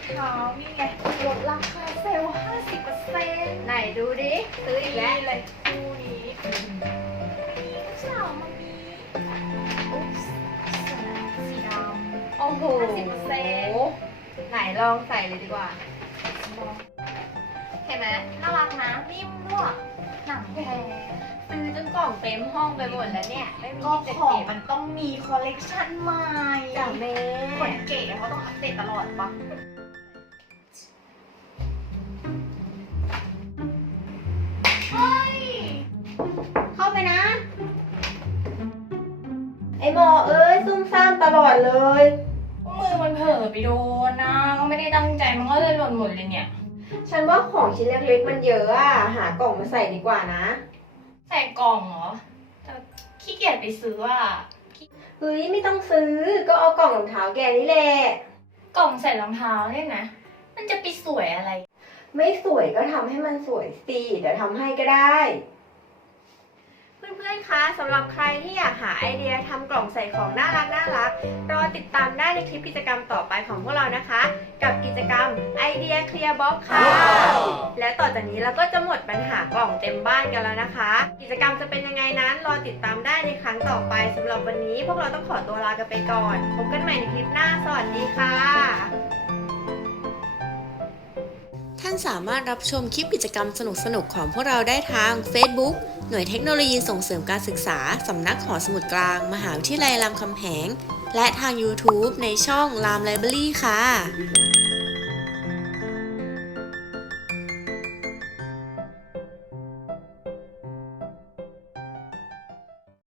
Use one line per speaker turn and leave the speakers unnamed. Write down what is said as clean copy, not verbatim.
เท้านี่ไงลดราคาเซลล์ 50%
ไหนดูดิซื้ออีกแล้ว
เลยคู่นี้สาวมามีอุ๊บสีดำ
โอ้โห
50%
ไหนลองใส่เลยดีกว่า
เห็นไหมน่ารักนะนิ่มด้วยหนังแท้
ซื้อจนกล่องเต็มห้องไปหมดแล้วเนี่ย ไม่มี
ก็
ที่จะ
ของ
เก็บ
มันต้องมีคอลเลกชันใหม่
จ้ะแม่
คนเก๋เขาต้องอัปเดตตลอดปะเฮ้ย
เข้าไปนะ ไอหมอเอ้ยซุ่มซ่ามตลอดเลย
มือมันเผลอไปโดนนะก็ไม่ได้ตั้งใจมันก็เลยหล่นหมดเลยเนี่ย
ฉันว่าของชิ้นเล็กๆมันเยอะอะหากล่องมาใส่ดีกว่านะ
ใส่กล่องเหรอแต่ขี้เกียจไปซื้ออ่ะ
เฮ้ยไม่ต้องซื้อ ก็เอากล่องรองเท้าแกนี่แหละ
กล่องใส่รองเท้าเนี่ยนะ มันจะไปสวยอะไร
ไม่สวยก็ทำให้มันสวยสิเดี๋ยวทำให้ก็ได้ เพื่อนๆ คะสำหรับใครที่อยากหาไอเดียทำกล่องใส่ของน่ารักรอติดตามได้ในคลิปกิจกรรมต่อไปของพวกเรานะคะ กับกิจกรรมไอเดียเคลียร์บ็อกค่ะ และต่อจากนี้เราก็จะหมดปัญหากล่องเต็มบ้านกันแล้วนะคะ กิจกรรมจะเป็นยังไงนั้นรอติดตามได้ในครั้งต่อไปสำหรับวันนี้พวกเราต้องขอตัวลากันไปก่อนพบกันใหม่ในคลิปหน้าสวัสดีค่ะ
ท่านสามารถรับชมคลิปกิจกรรมสนุกๆของพวกเราได้ทาง Facebook หน่วยเทคโนโลยีส่งเสริมการศึกษา สำนักหอสมุดกลาง มหาวิทยาลัยรามคำแหง และทาง YouTube ในช่อง Lam Library ค่ะ